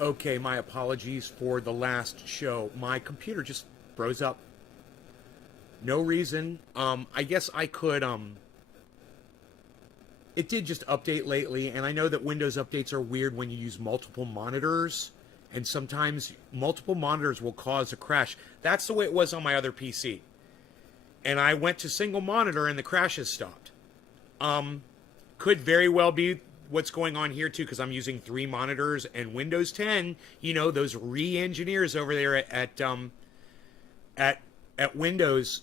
Okay, my apologies for the last show. My computer just froze up. No reason. I guess I could, it did just update lately, and I know that Windows updates are weird when you use multiple monitors, and sometimes multiple monitors will cause a crash. That's the way it was on my other PC. And I went to single monitor and the crash has stopped. Could very well be what's going on here too, because I'm using 3 monitors, and Windows 10, you know, those re-engineers over there at Windows,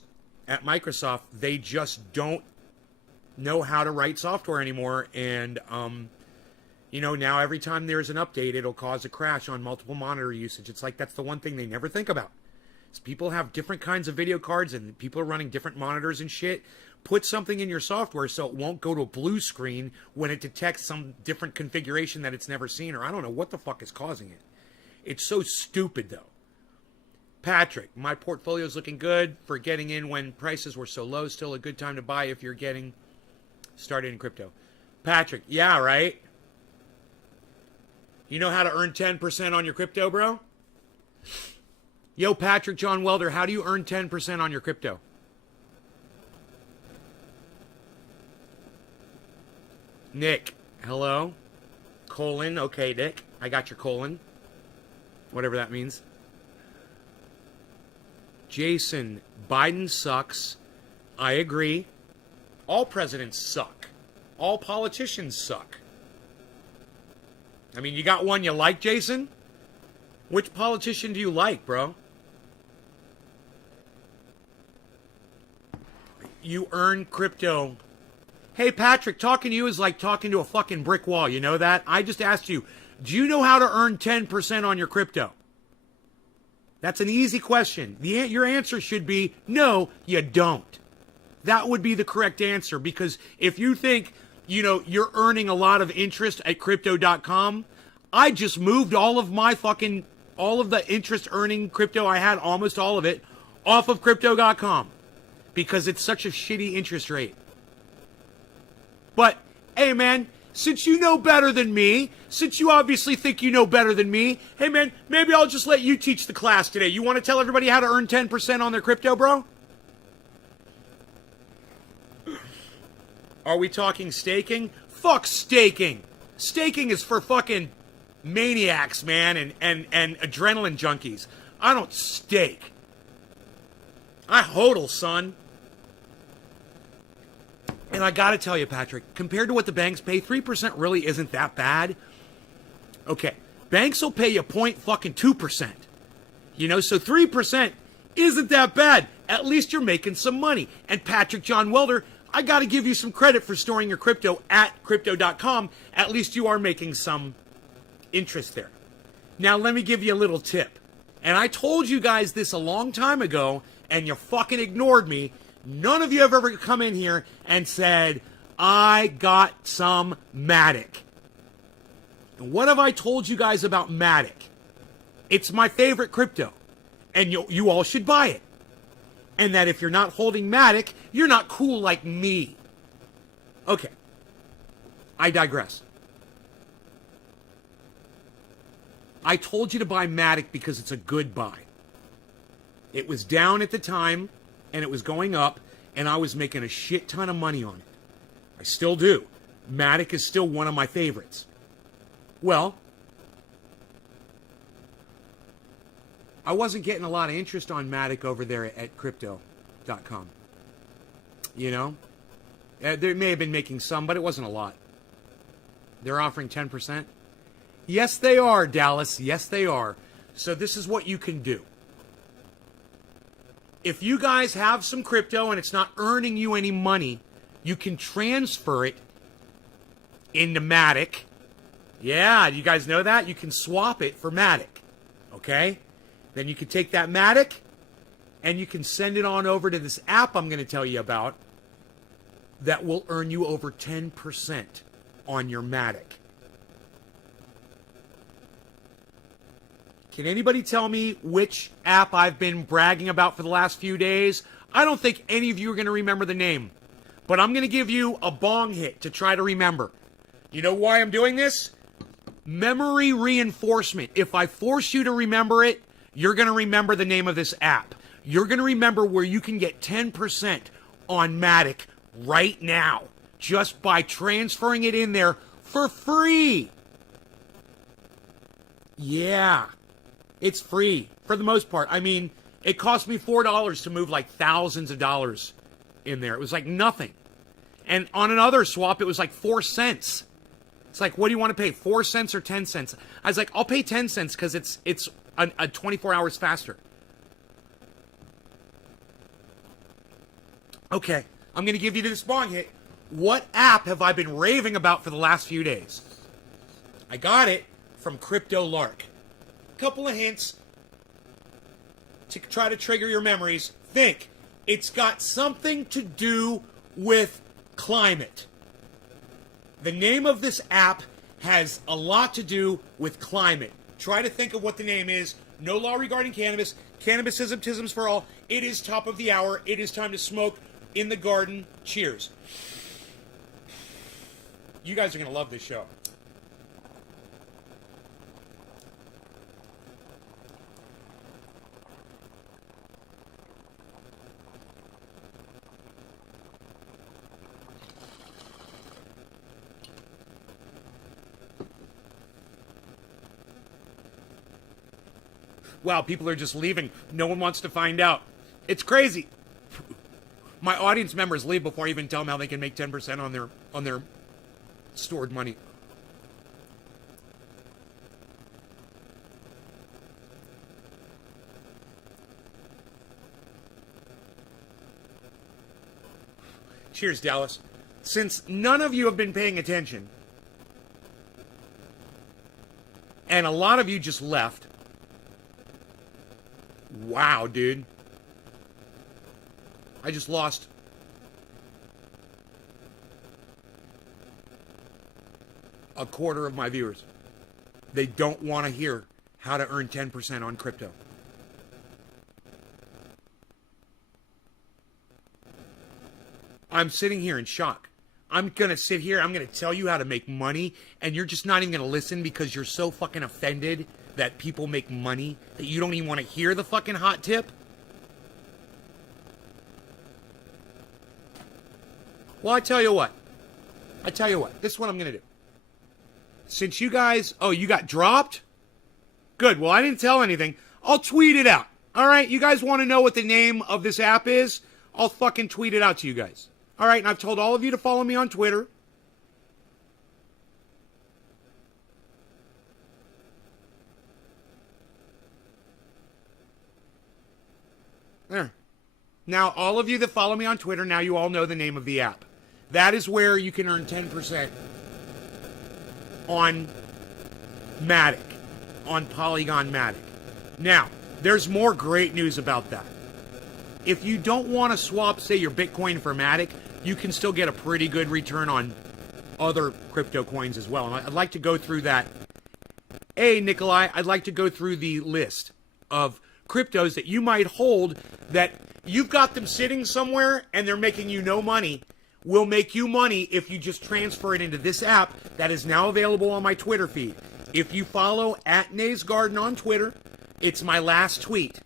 at Microsoft, they just don't know how to write software anymore. And you know, now every time there's an update, it'll cause a crash on multiple monitor usage. It's like that's the one thing they never think about. Is people have different kinds of video cards and people are running different monitors and shit. Put something in your software so it won't go to a blue screen when it detects some different configuration that it's never seen, or I don't know what the fuck is causing it. It's so stupid though. Patrick, my portfolio's looking good for getting in when prices were so low. Still a good time to buy if you're getting started in crypto. Patrick, yeah, right? You know how to earn 10% on your crypto, bro? Yo, Patrick John Welder, how do you earn 10% on your crypto? Nick, hello? Colon, okay, Nick. I got your colon. Whatever that means. Jason, Biden sucks. I agree. All presidents suck. All politicians suck. I mean, you got one you like, Jason? Which politician do you like, bro? You earn crypto. Hey, Patrick, talking to you is like talking to a fucking brick wall. You know that? I just asked you, do you know how to earn 10% on your crypto? That's an easy question. Your answer should be, no, you don't. That would be the correct answer, because if you think, you know, you're earning a lot of interest at crypto.com, I just moved all of the interest earning crypto I had, almost all of it, off of crypto.com because it's such a shitty interest rate. But, hey man, since you know better than me, since you obviously think you know better than me, hey man, maybe I'll just let you teach the class today. You want to tell everybody how to earn 10% on their crypto, bro? Are we talking staking? Fuck staking. Staking is for fucking maniacs, man, and adrenaline junkies. I don't stake. I hodl, son. And I gotta tell you, Patrick, compared to what the banks pay, 3% really isn't that bad. Okay, banks will pay you 0.2%. You know, so 3% isn't that bad. At least you're making some money. And Patrick John Welder, I gotta give you some credit for storing your crypto at crypto.com. At least you are making some interest there. Now, let me give you a little tip. And I told you guys this a long time ago, and you fucking ignored me. None of you have ever come in here and said, I got some Matic. And what have I told you guys about Matic? It's my favorite crypto. And you all should buy it. And that if you're not holding Matic, you're not cool like me. Okay. I digress. I told you to buy Matic because it's a good buy. It was down at the time, and it was going up, and I was making a shit ton of money on it. I still do. Matic is still one of my favorites. Well, I wasn't getting a lot of interest on Matic over there at crypto.com. You know? They may have been making some, but it wasn't a lot. They're offering 10%. Yes, they are, Dallas. Yes, they are. So this is what you can do. If you guys have some crypto and it's not earning you any money, you can transfer it into Matic. Yeah, you guys know that? You can swap it for Matic. Okay? Then you can take that Matic and you can send it on over to this app I'm going to tell you about that will earn you over 10% on your Matic. Can anybody tell me which app I've been bragging about for the last few days? I don't think any of you are going to remember the name. But I'm going to give you a bong hit to try to remember. You know why I'm doing this? Memory reinforcement. If I force you to remember it, you're going to remember the name of this app. You're going to remember where you can get 10% on Matic right now just by transferring it in there for free. Yeah, it's free for the most part. I mean, it cost me $4 to move like thousands of dollars in there. It was like nothing. And on another swap, it was like 4 cents. It's like, what do you want to pay, 4 cents or 10 cents? I was like, I'll pay 10 cents because it's a 24 hours faster. Okay, I'm going to give you this bong hit. What app have I been raving about for the last few days? I got it from Crypto Lark. Couple of hints to try to trigger your memories. Think, it's got something to do with climate. The name of this app has a lot to do with climate. Try to think of what the name is. No law regarding cannabis. Cannabisism, tisms for all. It is top of the hour. It is time to smoke in the garden. Cheers. You guys are going to love this show. Wow, people are just leaving. No one wants to find out. It's crazy. My audience members leave before I even tell them how they can make 10% on their stored money. Cheers, Dallas. Since none of you have been paying attention, and a lot of you just left. Wow, dude. I just lost a quarter of my viewers. They don't want to hear how to earn 10% on crypto. I'm sitting here in shock. I'm going to sit here, I'm going to tell you how to make money, and you're just not even going to listen because you're so fucking offended that people make money that you don't even want to hear the fucking hot tip? Well, I tell you what. This is what I'm going to do. Since you guys... Oh, you got dropped? Good. Well, I didn't tell anything. I'll tweet it out. All right? You guys want to know what the name of this app is? I'll fucking tweet it out to you guys. All right? And I've told all of you to follow me on Twitter. There. Now, all of you that follow me on Twitter, now you all know the name of the app. That is where you can earn 10% on Matic, on Polygon Matic. Now, there's more great news about that. If you don't want to swap, say, your Bitcoin for Matic, you can still get a pretty good return on other crypto coins as well. And I'd like to go through that. Hey, Nikolai, I'd like to go through the list of cryptos that you might hold that you've got them sitting somewhere and they're making you no money. Will make you money if you just transfer it into this app that is now available on my Twitter feed. If you follow @NaysGarden on Twitter, it's my last tweet,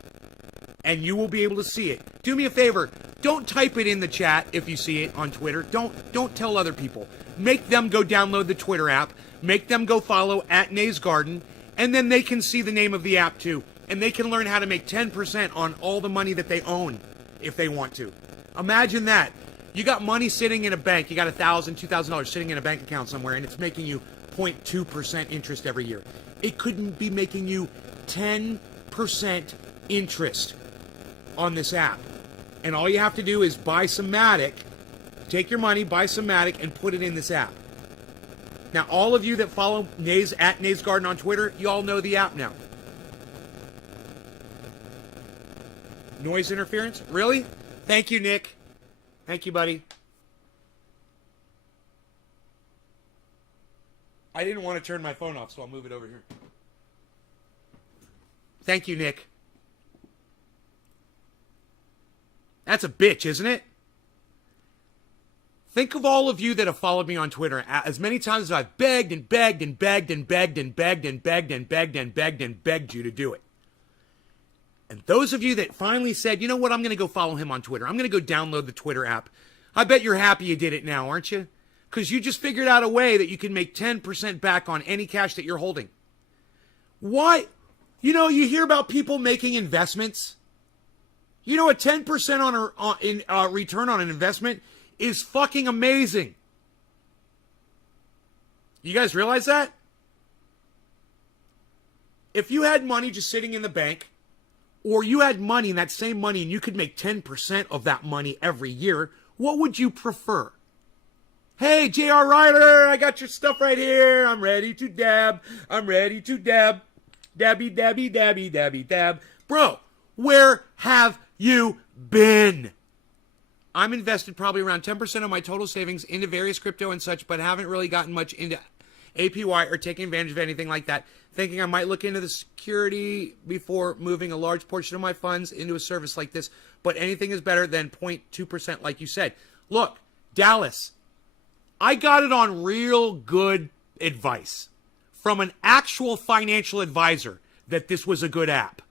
and you will be able to see it. Do me a favor, don't type it in the chat if you see it on Twitter. Don't tell other people. Make them go download the Twitter app. Make them go follow @NaysGarden, and then they can see the name of the app too. And they can learn how to make 10% on all the money that they own if they want to. Imagine that. You got money sitting in a bank. You got $1,000, $2,000 sitting in a bank account somewhere, and it's making you 0.2% interest every year. It couldn't be making you 10% interest on this app. And all you have to do is buy some Matic, take your money, buy some Matic, and put it in this app. Now, all of you that follow Nays @NaysGarden on Twitter, you all know the app now. Noise interference? Really? Thank you, Nick. Thank you, buddy. I didn't want to turn my phone off, so I'll move it over here. Thank you, Nick. That's a bitch, isn't it? Think of all of you that have followed me on Twitter as many times as I've begged and begged and begged and begged and begged and begged and begged and begged and begged you to do it. And those of you that finally said, you know what, I'm going to go follow him on Twitter. I'm going to go download the Twitter app. I bet you're happy you did it now, aren't you? Because you just figured out a way that you can make 10% back on any cash that you're holding. Why? You know, you hear about people making investments. You know, a 10% return on an investment is fucking amazing. You guys realize that? If you had money just sitting in the bank, or you had money and that same money and you could make 10% of that money every year, what would you prefer? Hey, J.R. Ryder, I got your stuff right here. I'm ready to dab. I'm ready to dab. Dabby, dabby, dabby, dabby, dab. Bro, where have you been? I'm invested probably around 10% of my total savings into various crypto and such, but haven't really gotten much into APY or taking advantage of anything like that. Thinking I might look into the security before moving a large portion of my funds into a service like this, but anything is better than 0.2% like you said. Look, Dallas, I got it on real good advice from an actual financial advisor that this was a good app.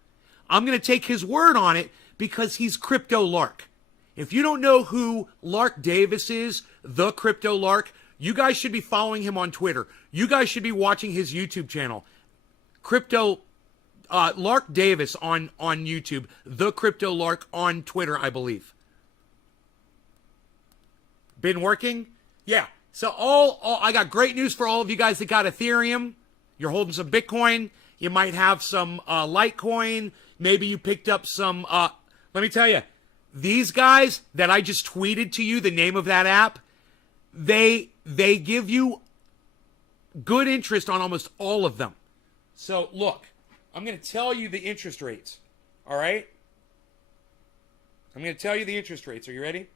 I'm going to take his word on it because he's Crypto Lark. If you don't know who Lark Davis is, the Crypto Lark, you guys should be following him on Twitter. You guys should be watching his YouTube channel. Lark Davis on YouTube, the Crypto Lark on Twitter, I believe. Been working? Yeah. So I got great news for all of you guys that got Ethereum. You're holding some Bitcoin. You might have some Litecoin. Maybe you picked up some, let me tell you, these guys that I just tweeted to you, the name of that app, they give you good interest on almost all of them. So, look, I'm going to tell you the interest rates, all right? I'm going to tell you the interest rates. Are you ready?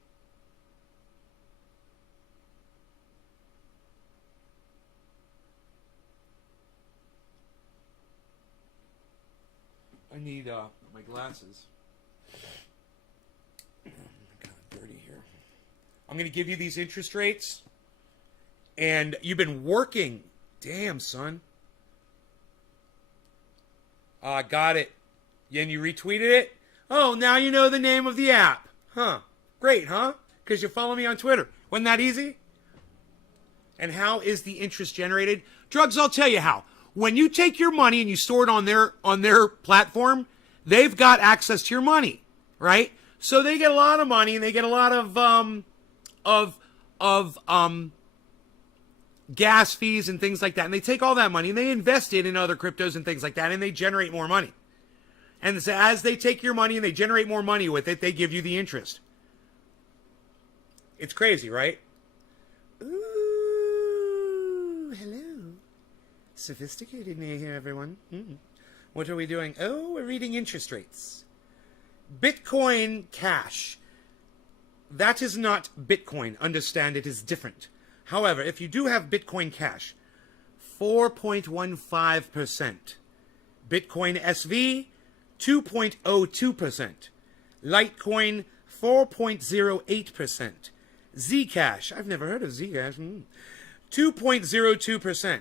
I need my glasses. Oh, my God, dirty here. I'm going to give you these interest rates, and you've been working. Damn, son. Got it. And you retweeted it? Oh, now you know the name of the app. Huh. Great, huh? Because you follow me on Twitter. Wasn't that easy? And how is the interest generated? Drugs, I'll tell you how. When you take your money and you store it on their platform, they've got access to your money, right? So they get a lot of money and they get a lot of gas fees and things like that. And they take all that money and they invest it in other cryptos and things like that, and they generate more money. And so as they take your money and they generate more money with it, they give you the interest. It's crazy, right? Ooh, hello. Sophisticated here, everyone. What are we doing? Oh, we're reading interest rates. Bitcoin Cash. That is not Bitcoin. Understand, it is different. However, if you do have Bitcoin Cash, 4.15%. Bitcoin SV, 2.02%. Litecoin, 4.08%. Zcash, I've never heard of Zcash, 2.02%.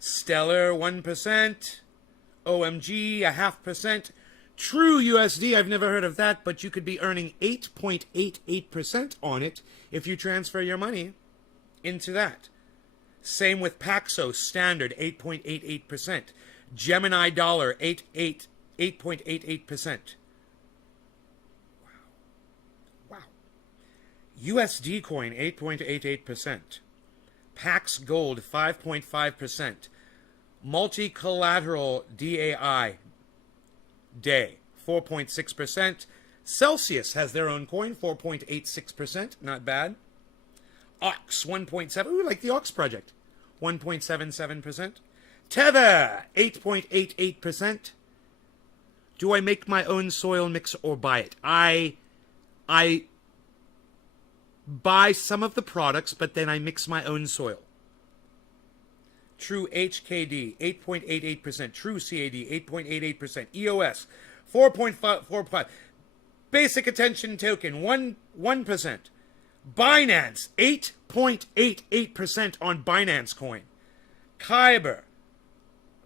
Stellar, 1%. OMG, 0.5%. True USD, I've never heard of that, but you could be earning 8.88% on it if you transfer your money into that. Same with Paxos Standard, 8.88%. Gemini Dollar, 8.88%. Wow. USD Coin, 8.88%. Pax Gold, 5.5%. Multi-collateral DAI, Day, 4.6%. Celsius has their own coin, 4.86%. Not bad. Ox, 1.7. Ooh, like the Ox Project. 1.77%. Tether, 8.88%. Do I make my own soil mix or buy it? I buy some of the products, but then I mix my own soil. True HKD, 8.88%. True CAD, 8.88%. EOS, 4.5. Basic Attention Token, 1%. Binance, 8.88% on Binance Coin. Kyber,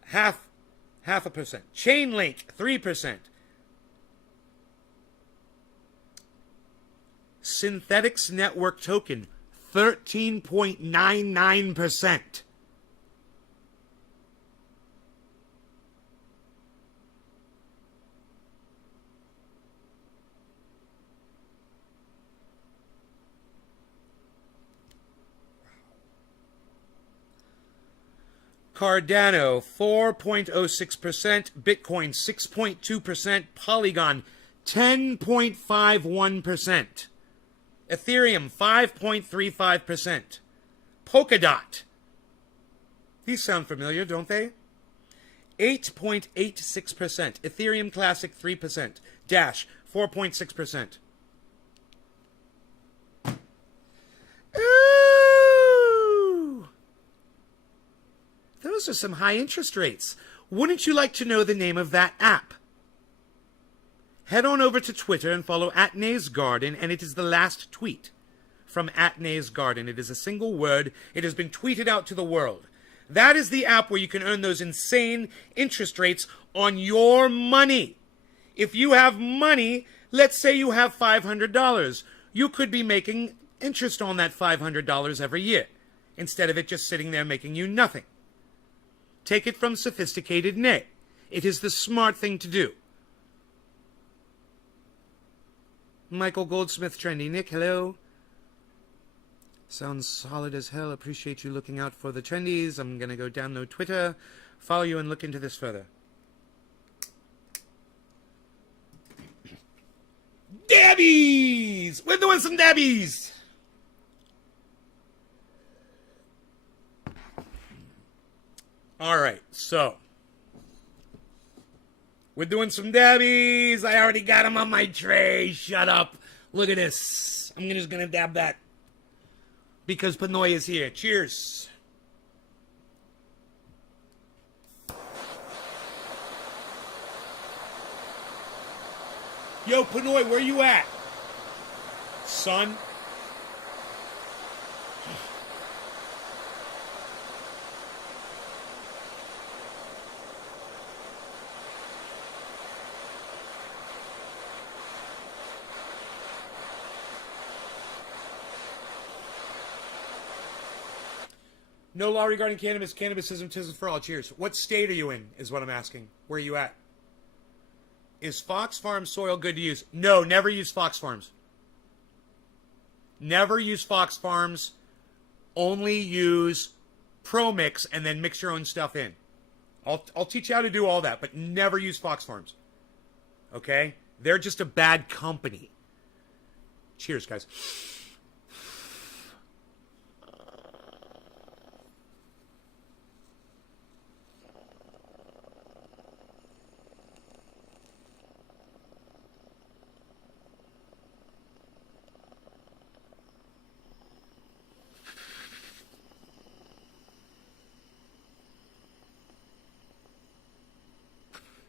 half a percent. Chainlink, 3%. Synthetics Network Token, 13.99%. Cardano, 4.06%. Bitcoin, 6.2%. Polygon, 10.51%. Ethereum, 5.35%. Polkadot. These sound familiar, don't they? 8.86%. Ethereum Classic, 3%. Dash, 4.6%. Ooh! Those are some high interest rates. Wouldn't you like to know the name of that app? Head on over to Twitter and follow @NaysGarden, and it is the last tweet from @NaysGarden. It is a single word. It has been tweeted out to the world. That is the app where you can earn those insane interest rates on your money. If you have money, let's say you have $500, you could be making interest on that $500 every year, instead of it just sitting there making you nothing. Take it from Sophisticated Nay. It is the smart thing to do. Michael Goldsmith Trendy. Nick, hello. Sounds solid as hell. Appreciate you looking out for the trendies. I'm going to go download Twitter, follow you, and look into this further. Dabbies! We're doing some dabbies! Alright, so we're doing some dabbies. I already got them on my tray. Shut up. Look at this. I'm just going to dab that. Because Pinoy is here. Cheers. Yo, Pinoy, where you at? Son? No law regarding cannabis. Cannabisism, tism for all. Cheers. What state are you in, is what I'm asking. Where are you at? Is Fox Farms soil good to use? No, never use Fox Farms. Never use Fox Farms. Only use Pro Mix and then mix your own stuff in. I'll teach you how to do all that, but never use Fox Farms. Okay? They're just a bad company. Cheers, guys.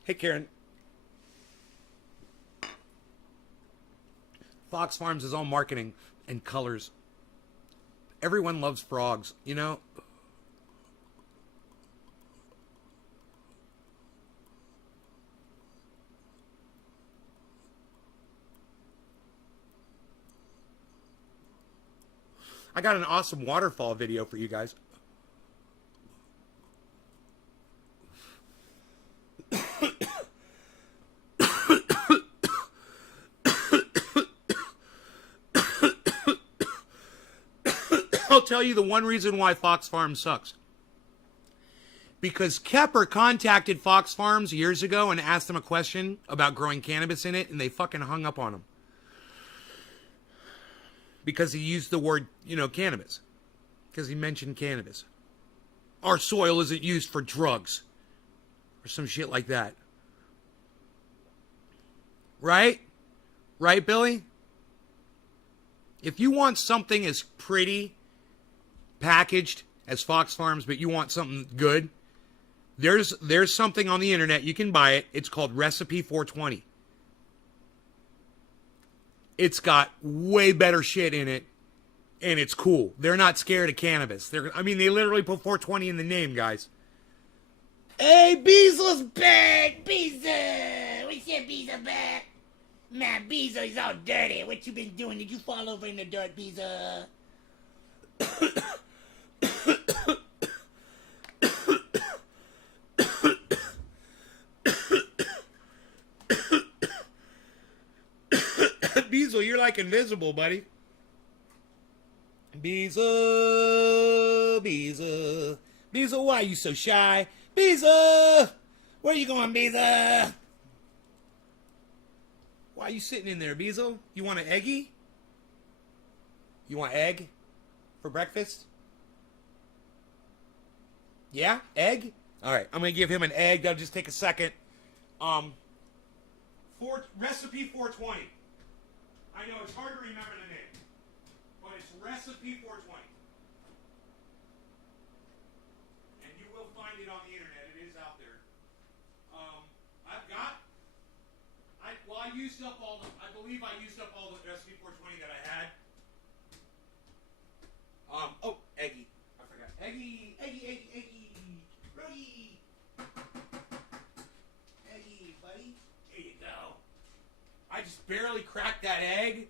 Hey, Karen. Fox Farms is all marketing and colors. Everyone loves frogs, you know? I got an awesome waterfall video for you guys. I'll tell you the one reason why Fox Farms sucks. Because Kepper contacted Fox Farms years ago and asked them a question about growing cannabis in it, and they fucking hung up on him. Because he used the word, cannabis. Because he mentioned cannabis. Our soil isn't used for drugs. Or some shit like that. Right? Right, Billy? If you want something as pretty packaged as Fox Farms, but you want something good, there's something on the internet. You can buy it. It's called Recipe 420. It's got way better shit in it And it's cool. They're not scared of cannabis. I mean, they literally put 420 in the name, guys. Hey, Beezle's back! Beezel! What's up, Beezel back? Man, Beezel is all dirty. What you been doing? Did you fall over in the dirt, Beezel? Beezel, you're like invisible, buddy. Beezel, Beezel. Beezel, why are you so shy? Beezel! Where you going, Beezel? Why are you sitting in there, Beezel? You want an eggie? You want egg for breakfast? Yeah? Egg? Alright, I'm gonna give him an egg. That'll just take a second. Recipe 420. I know it's hard to remember the name, but it's Recipe 420. And you will find it on the internet. It is out there. I used up all the, I believe I used up all the Recipe 420 that I had. Oh, Eggie. I forgot. Eggie. Ruggie. Eggie, buddy. Here you go. I just barely cracked that egg.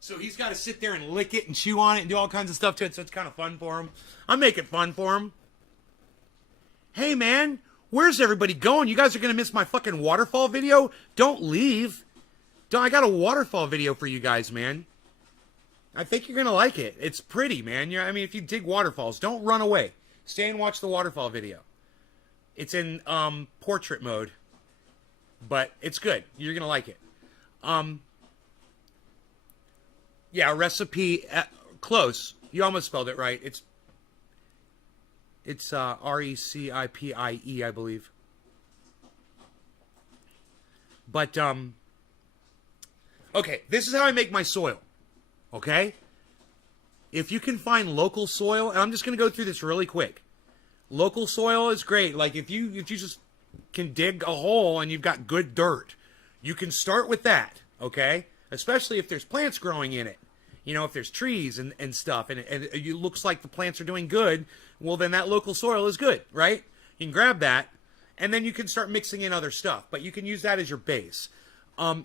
So he's got to sit there and lick it and chew on it and do all kinds of stuff to it. So it's kind of fun for him. I'm making fun for him. Hey, man. Where's everybody going? You guys are going to miss my fucking waterfall video? Don't leave. I got a waterfall video for you guys, man. I think you're going to like it. It's pretty, man. I mean, if you dig waterfalls, don't run away. Stay and watch the waterfall video. It's in portrait mode. But it's good. You're going to like it. Yeah, Recipe, close. You almost spelled it right. It's R-E-C-I-P-I-E, I believe. But, okay, this is how I make my soil. Okay? If you can find local soil, and I'm just going to go through this really quick. Local soil is great. Like, if you just can dig a hole and you've got good dirt, you can start with that, okay? Especially if there's plants growing in it. You know, if there's trees and stuff, and it looks like the plants are doing good, well, then that local soil is good, right? You can grab that, and then you can start mixing in other stuff. But you can use that as your base.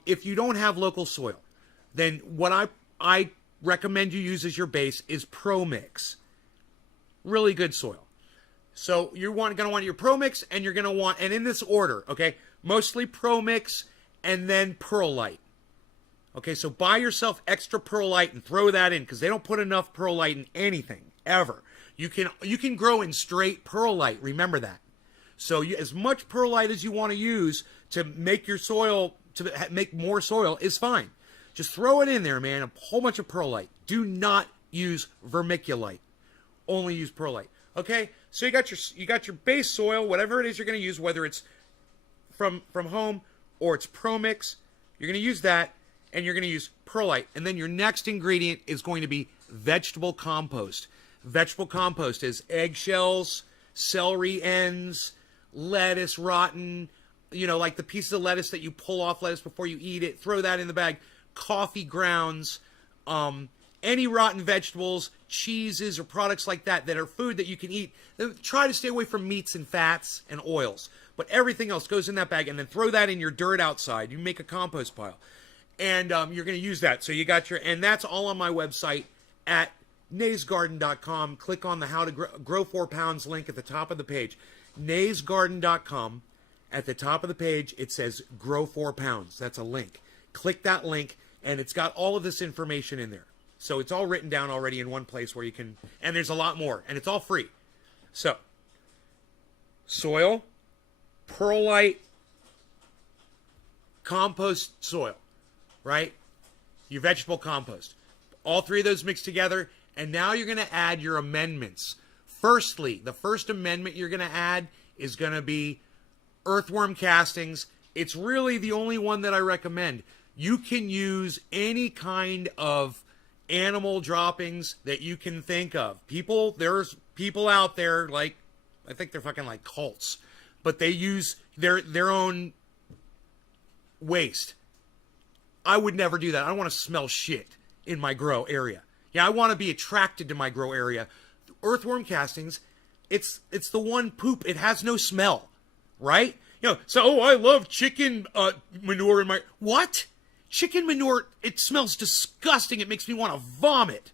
If you don't have local soil, then what I recommend you use as your base is Pro Mix. Really good soil. So you're going to want your Pro Mix, and you're going to want, and in this order, okay? Mostly Pro Mix, and then Perlite. Okay, so buy yourself extra perlite and throw that in, because they don't put enough perlite in anything, ever. You can grow in straight perlite, remember that. So as much perlite as you want to use to make your soil, to make more soil, is fine. Just throw it in there, man, a whole bunch of perlite. Do not use vermiculite. Only use perlite. Okay, so you got your base soil, whatever it is you're going to use, whether it's from home or it's Pro Mix, you're going to use that. And you're going to use perlite. And then your next ingredient is going to be vegetable compost. Vegetable compost is eggshells, celery ends, lettuce rotten, you know, like the pieces of lettuce that you pull off lettuce before you eat it. Throw that in the bag. Coffee grounds, any rotten vegetables, cheeses, or products like that are food that you can eat. Try to stay away from meats and fats and oils. But everything else goes in that bag. And then throw that in your dirt outside. You make a compost pile. And you're going to use that. So you got and that's all on my website at naysgarden.com. Click on the How to Grow 4 Pounds link at the top of the page. naysgarden.com. At the top of the page, it says Grow 4 Pounds. That's a link. Click that link, and it's got all of this information in there. So it's all written down already in one place where you can, and there's a lot more, and it's all free. So, soil, perlite, compost soil. Right? Your vegetable compost. All three of those mixed together. And now you're going to add your amendments. Firstly, the first amendment you're going to add is going to be earthworm castings. It's really the only one that I recommend. You can use any kind of animal droppings that you can think of. There's people out there, like, I think they're fucking like cults, but they use their own waste. I would never do that. I don't want to smell shit in my grow area. Yeah, I want to be attracted to my grow area. Earthworm castings, it's the one poop. It has no smell, right? So I love chicken manure in my what? Chicken manure, it smells disgusting. It makes me want to vomit.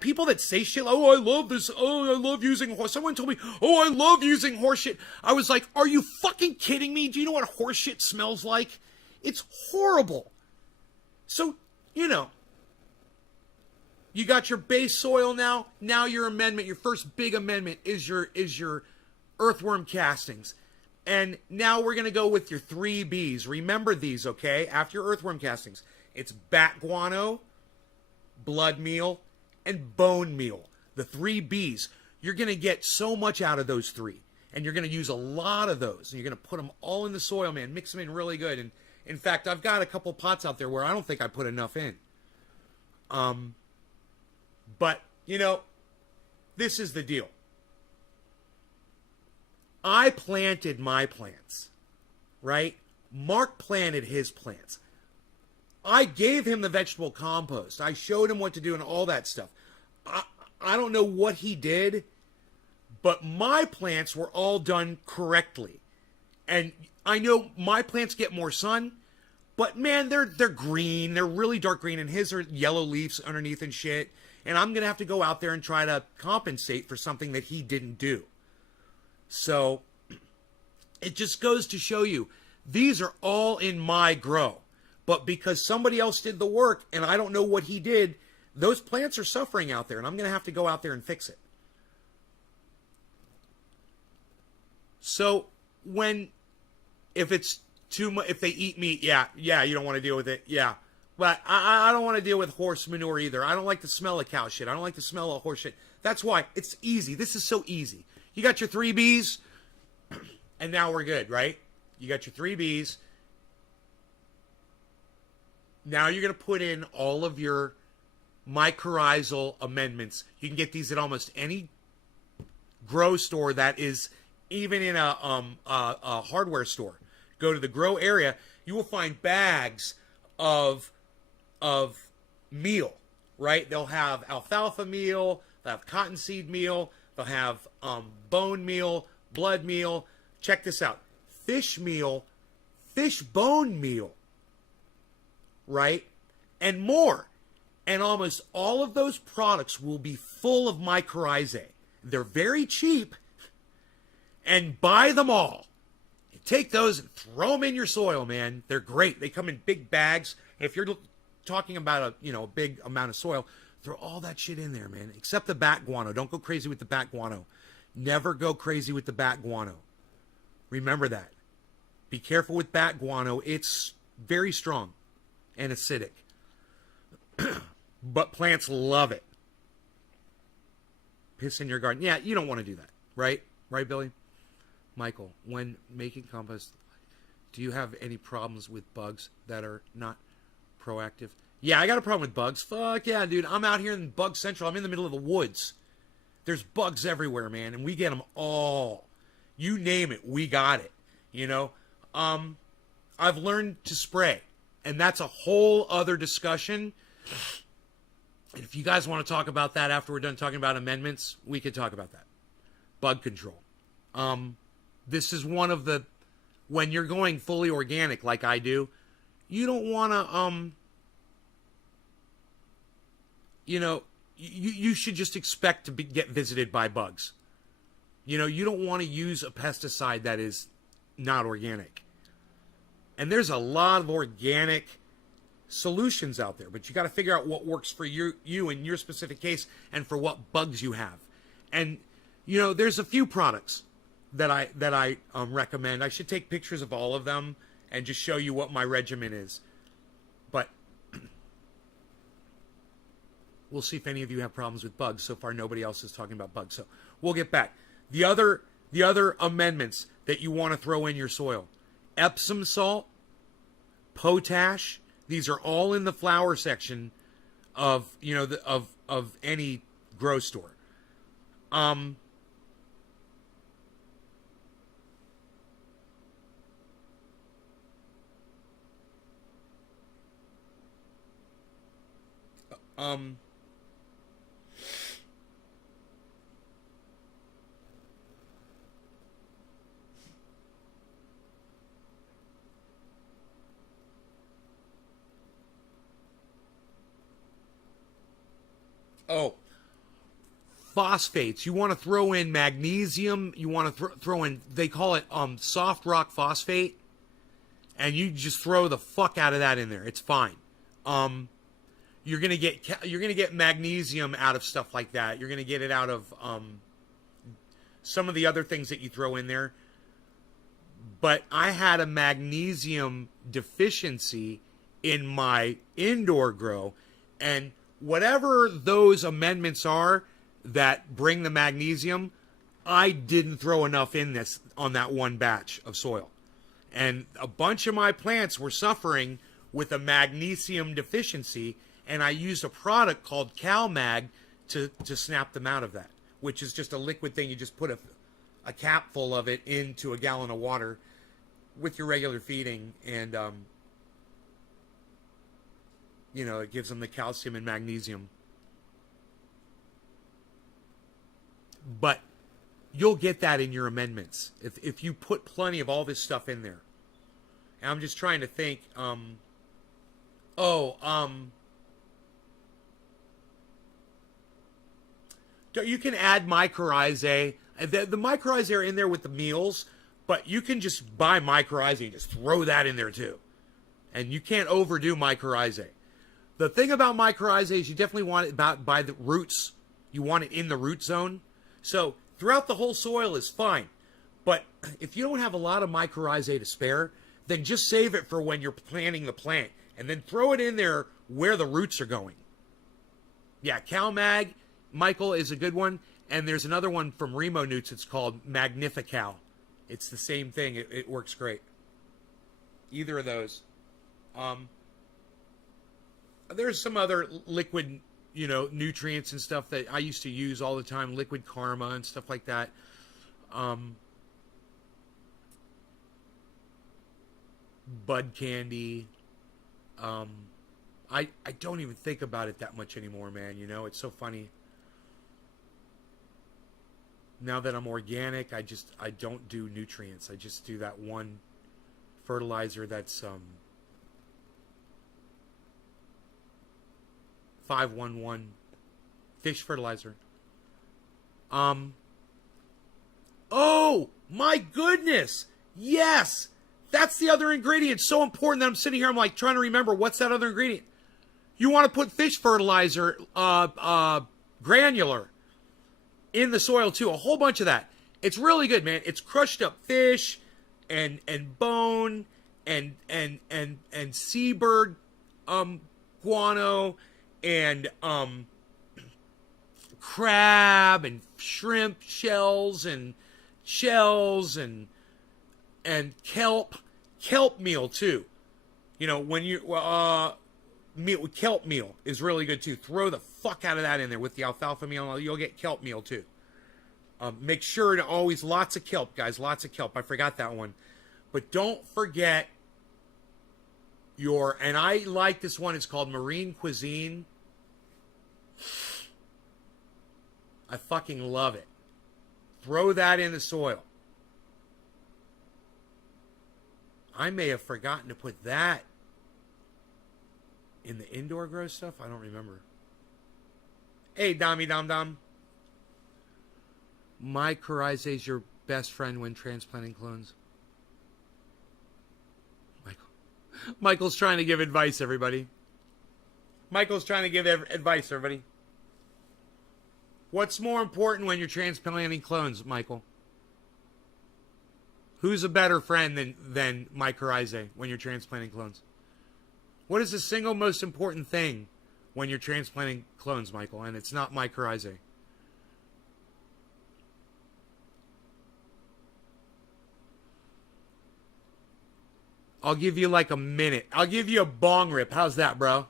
People that say shit, oh, I love this, oh, I love using horse. Someone told me, oh, I love using horse shit. I was like, are you fucking kidding me? Do you know what horse shit smells like? It's horrible. So, you got your base soil now. Now your amendment, your first big amendment is your earthworm castings. And now we're going to go with your 3 Bs. Remember these, okay? After your earthworm castings, it's bat guano, blood meal, and bone meal. The 3 Bs. You're going to get so much out of those 3. And you're going to use a lot of those. And you're going to put them all in the soil, man. Mix them in really good. And in fact, I've got a couple pots out there where I don't think I put enough in. But, this is the deal. I planted my plants, right? Mark planted his plants. I gave him the vegetable compost. I showed him what to do and all that stuff. I don't know what he did, but my plants were all done correctly. And I know my plants get more sun, but man, they're green. They're really dark green, and his are yellow leaves underneath and shit. And I'm going to have to go out there and try to compensate for something that he didn't do. So it just goes to show you, these are all in my grow. But because somebody else did the work and I don't know what he did, those plants are suffering out there, and I'm going to have to go out there and fix it. So if it's too much, if they eat meat, yeah, you don't want to deal with it, yeah. But I don't want to deal with horse manure either. I don't like the smell of cow shit. I don't like the smell of horse shit. That's why it's easy. This is so easy. You got your 3 Bs, and now we're good, right? You got your 3 Bs. Now you're going to put in all of your mycorrhizal amendments. You can get these at almost any grow store that is even in a hardware store. Go to the grow area. You will find bags of meal, right? They'll have alfalfa meal, they'll have cottonseed meal, they'll have bone meal, blood meal. Check this out. Fish meal, fish bone meal, right? And more. And almost all of those products will be full of mycorrhizae. They're very cheap, and buy them all. Take those and throw them in your soil, man. They're great. They come in big bags. If you're talking about a big amount of soil, throw all that shit in there, man. Except the bat guano. Don't go crazy with the bat guano. Never go crazy with the bat guano. Remember that. Be careful with bat guano. It's very strong and acidic. But plants love it. Piss in your garden. Yeah, you don't want to do that, right? Right, Billy? Michael, when making compost, do you have any problems with bugs that are not proactive? Yeah, I got a problem with bugs. Fuck yeah, dude. I'm out here in Bug Central. I'm in the middle of the woods. There's bugs everywhere, man, and we get them all. You name it, we got it. I've learned to spray, and that's a whole other discussion. And if you guys want to talk about that after we're done talking about amendments, we could talk about that. Bug control. This is one of the, when you're going fully organic like I do, you don't want to, you should just expect to get visited by bugs. You don't want to use a pesticide that is not organic. And there's a lot of organic solutions out there, but you got to figure out what works for you in your specific case and for what bugs you have. And, there's a few products that I recommend. I should take pictures of all of them and just show you what my regimen is. But we'll see if any of you have problems with bugs. So far, nobody else is talking about bugs. So we'll get back. The other amendments that you want to throw in your soil: Epsom salt, potash. These are all in the flower section of of any grow store. Oh, phosphates. You want to throw in magnesium. You want to throw in, they call it soft rock phosphate. And you just throw the fuck out of that in there. It's fine. You're gonna get magnesium out of stuff like that. You're gonna get it out of some of the other things that you throw in there. But I had a magnesium deficiency in my indoor grow, and whatever those amendments are that bring the magnesium, I didn't throw enough in this on that one batch of soil. And a bunch of my plants were suffering with a magnesium deficiency, and I used a product called CalMag to snap them out of that, which is just a liquid thing. You just put a cap full of it into a gallon of water with your regular feeding, and it gives them the calcium and magnesium. But you'll get that in your amendments if you put plenty of all this stuff in there. And I'm just trying to think. You can add mycorrhizae. The mycorrhizae are in there with the meals, but you can just buy mycorrhizae and just throw that in there too. And you can't overdo mycorrhizae. The thing about mycorrhizae is you definitely want it by the roots. You want it in the root zone. So throughout the whole soil is fine. But if you don't have a lot of mycorrhizae to spare, then just save it for when you're planting the plant. And then throw it in there where the roots are going. Yeah, CalMag, Michael, is a good one. And there's another one from Remo Newts. It's called Magnifical. It's the same thing. It works great. Either of those. There's some other liquid, nutrients and stuff that I used to use all the time. Liquid Karma and stuff like that. Bud Candy. I don't even think about it that much anymore, man. It's so funny. Now that I'm organic, I don't do nutrients. I just do that one fertilizer that's 511 fish fertilizer. Oh my goodness! Yes, that's the other ingredient. So important that I'm sitting here. I'm like trying to remember what's that other ingredient. You want to put fish fertilizer, granular, in the soil too. A whole bunch of that. It's really good, man. It's crushed up fish and bone and seabird guano and crab and shrimp shells and kelp meal too. When you kelp meal is really good too. Throw the fuck out of that in there with the alfalfa meal. You'll get kelp meal too. Make sure to always lots of kelp, guys. Lots of kelp. I forgot that one, but don't forget and I like this one. It's called Marine Cuisine. I fucking love it. Throw that in the soil. I may have forgotten to put that in the indoor grow stuff. I don't remember. Hey, Dommy Dom Dom. Mycorrhizae is your best friend when transplanting clones. Michael's trying to give advice, everybody. Michael's trying to give advice, everybody. What's more important when you're transplanting clones, Michael? Who's a better friend than mycorrhizae when you're transplanting clones? What is the single most important thing when you're transplanting clones, Michael? And it's not mycorrhizae. I'll give you like a minute. I'll give you a bong rip. How's that, bro?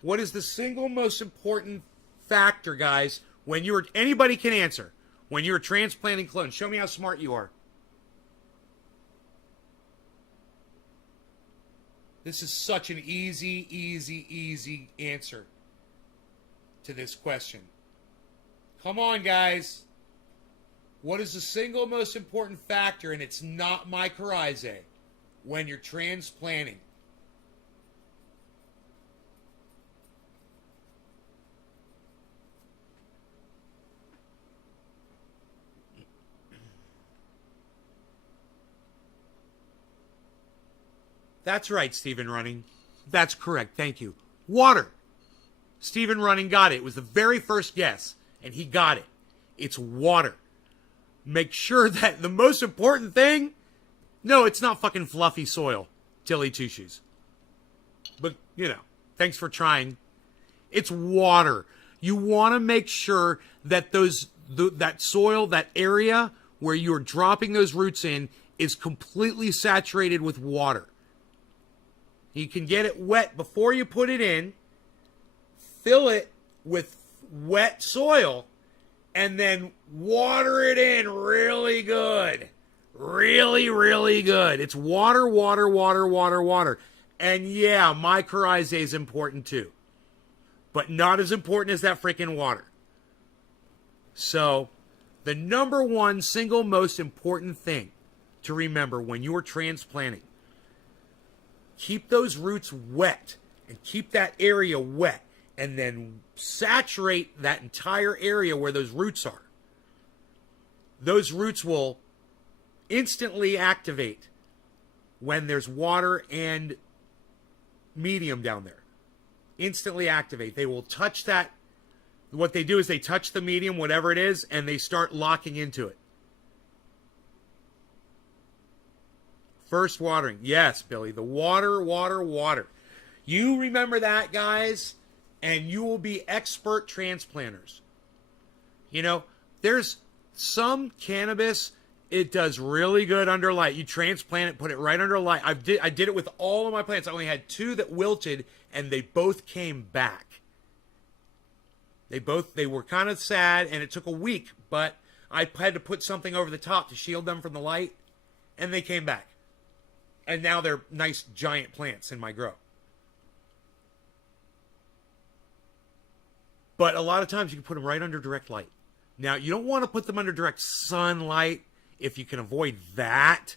What is the single most important factor, guys, when you're... Anybody can answer. When you're transplanting clones. Show me how smart you are. This is such an easy answer to this question. Come on, guys. What is the single most important factor, and it's not mycorrhizae, when you're transplanting? That's right, Stephen Running. That's correct. Thank you. Water. Stephen Running got it. It was the very first guess, and he got it. It's water. Make sure that the most important thing, no, it's not fucking fluffy soil, Tilly Two Shoes. But, you know, thanks for trying. It's water. You want to make sure that that soil, that area where you're dropping those roots in, is completely saturated with water. You can get it wet before you put it in, fill it with wet soil, and then water it in really good. Really, really good. It's water, water, water, water, water. And yeah, mycorrhizae is important too. But not as important as that freaking water. So, the number one single most important thing to remember when you are transplanting, keep those roots wet and keep that area wet and then saturate that entire area where those roots are. Those roots will instantly activate when there's water and medium down there. Instantly activate. They will touch that. What they do is they touch the medium, whatever it is, and they start locking into it. First watering. Yes, Billy. The water, water, water. You remember that, guys, and you will be expert transplanters. You know, there's some cannabis, it does really good under light. You transplant it, put it right under light. I did it with all of my plants. I only had 2 that wilted, and they both came back. They were kind of sad, and it took a week, but I had to put something over the top to shield them from the light, and they came back. And now they're nice giant plants in my grow. But a lot of times you can put them right under direct light. Now, you don't want to put them under direct sunlight if you can avoid that.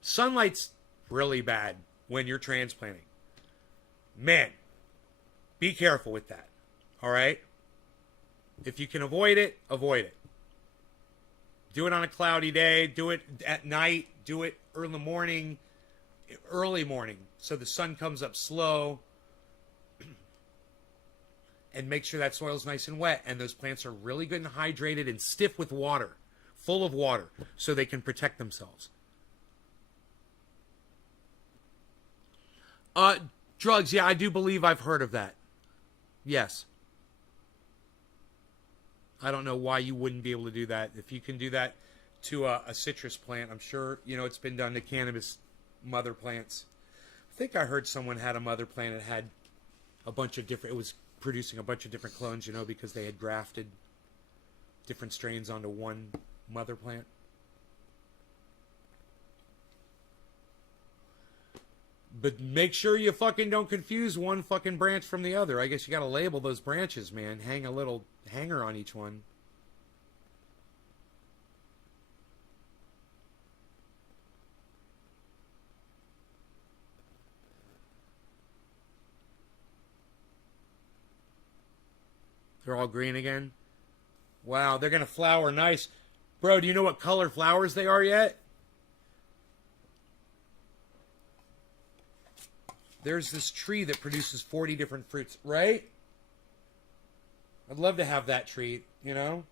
Sunlight's really bad when you're transplanting. Man, be careful with that. All right? If you can avoid it, avoid it. Do it on a cloudy day. Do it at night. Do it early morning, so the sun comes up slow. And make sure that soil's nice and wet, and those plants are really good and hydrated and stiff with water, full of water, so they can protect themselves. Drugs, yeah, I do believe I've heard of that. Yes. I don't know why you wouldn't be able to do that. If you can do that to a citrus plant, I'm sure, you know, it's been done to cannabis mother plants. I think I heard someone had a mother plant that had a bunch of different, it was producing a bunch of different clones, you know, because they had grafted different strains onto one mother plant. But make sure you fucking don't confuse one fucking branch from the other. I guess you gotta label those branches, man. Hang a little hanger on each one. They're all green again? Wow, they're gonna flower nice. Bro, do you know what color flowers they are yet? There's this tree that produces 40 different fruits, right? I'd love to have that tree, you know?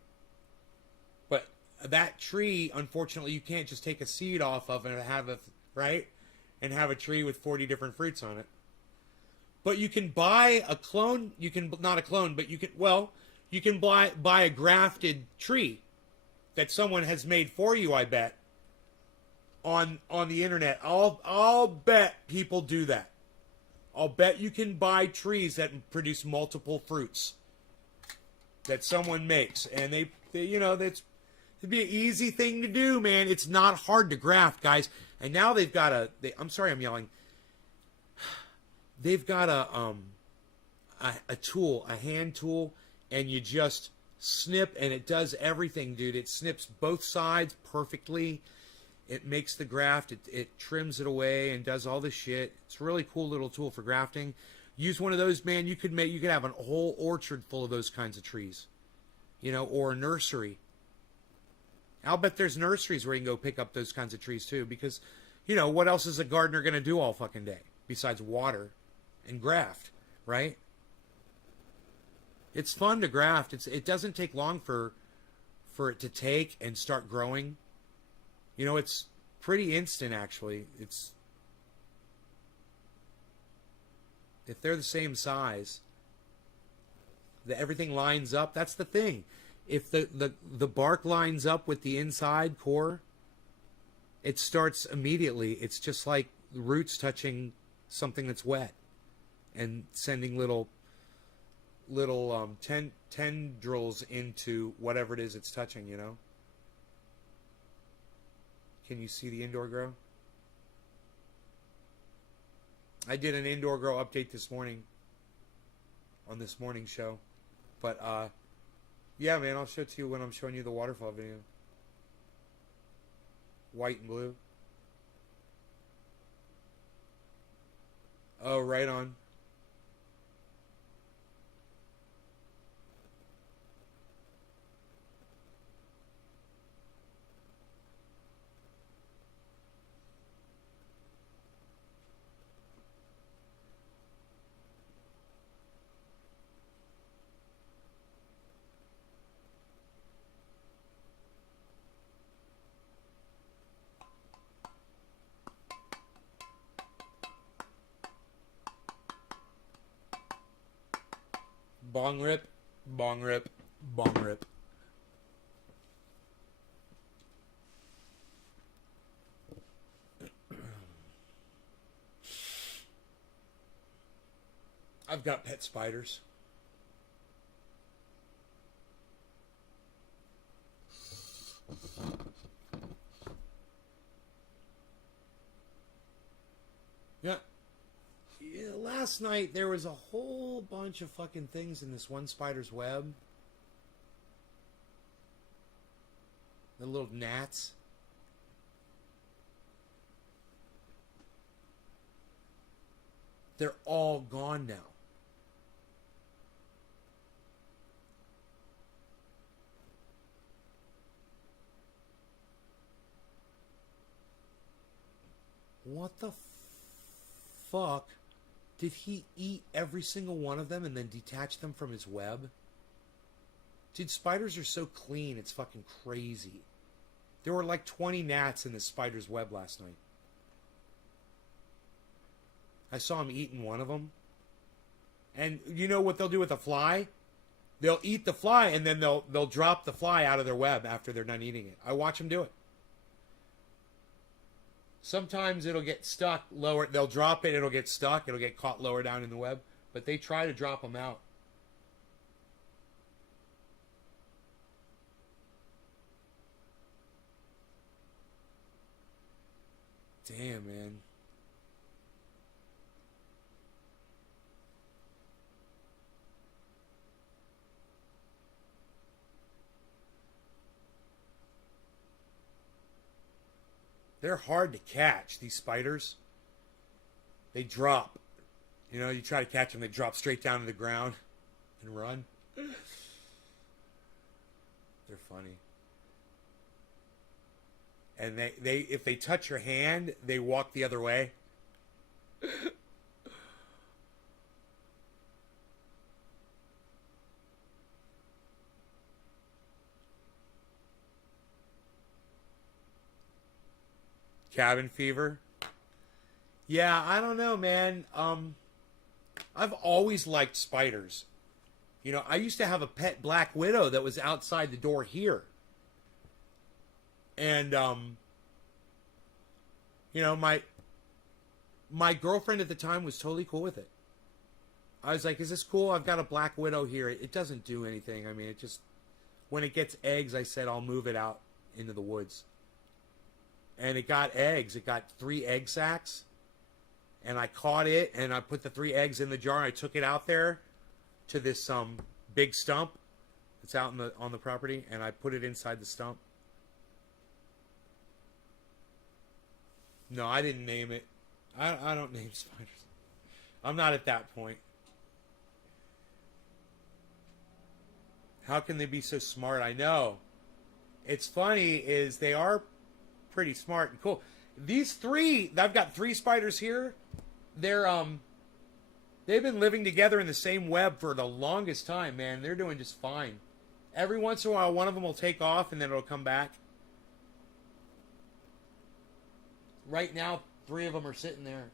But that tree, unfortunately, you can't just take a seed off of and have a, right? And have a tree with 40 different fruits on it. But you can buy a clone, you can, not a clone, but you can, well, you can buy a grafted tree that someone has made for you, I bet, on the internet. I'll bet people do that. I'll bet you can buy trees that produce multiple fruits that someone makes. And they you know, it'd be an easy thing to do, man. It's not hard to graft, guys. And now they've got I'm sorry I'm yelling. They've got a tool, a hand tool, and you just snip and it does everything, dude. It snips both sides perfectly. It makes the graft, it trims it away and does all this shit. It's a really cool little tool for grafting. Use one of those, man. You could have a whole orchard full of those kinds of trees, you know, or a nursery. I'll bet there's nurseries where you can go pick up those kinds of trees too, because You know, what else is a gardener going to do all fucking day besides water and graft, right? It's fun to graft. It doesn't take long for it to take and start growing. You know, it's pretty instant actually. It's if they're the same size, that everything lines up. That's the thing. If the bark lines up with the inside core, it starts immediately. It's just like roots touching something that's wet and sending little tendrils into whatever it is it's touching, you know? Can you see the indoor grow? I did an indoor grow update this morning on this morning show. But yeah, man, I'll show it to you when I'm showing you the waterfall video. White and blue. Oh, right on. Bong rip, bong rip, bong rip. I've got pet spiders. Yeah. Yeah, last night there was a whole bunch of fucking things in this one spider's web. The little gnats. They're all gone now. What the fuck? Did he eat every single one of them and then detach them from his web? Dude, spiders are so clean, it's fucking crazy. There were like 20 gnats in this spider's web last night. I saw him eating one of them. And you know what they'll do with a fly? They'll eat the fly and then they'll drop the fly out of their web after they're done eating it. I watch them do it. Sometimes it'll get stuck lower. They'll drop it. It'll get stuck. It'll get caught lower down in the web. But they try to drop them out. Damn, man. They're hard to catch, these spiders. They drop. You know, you try to catch them, they drop straight down to the ground and run. They're funny. And they if they touch your hand, they walk the other way. Cabin fever. Yeah, I don't know, man. I've always liked spiders. You know, I used to have a pet black widow that was outside the door here. And you know, my girlfriend at the time was totally cool with it. I was like, "Is this cool? I've got a black widow here. It doesn't do anything. I mean, it just when it gets eggs, I said I'll move it out into the woods." And it got eggs. It got 3 egg sacs. And I caught it and I put the 3 eggs in the jar. I took it out there to this big stump that's out on the property, and I put it inside the stump. No, I didn't name it. I don't name spiders. I'm not at that point. How can they be so smart? I know. It's funny is they are pretty smart and cool. These three, I've got three spiders here. They're they've been living together in the same web for the longest time, man. They're doing just fine. Every once in a while, one of them will take off and then it'll come back. Right now, three of them are sitting there.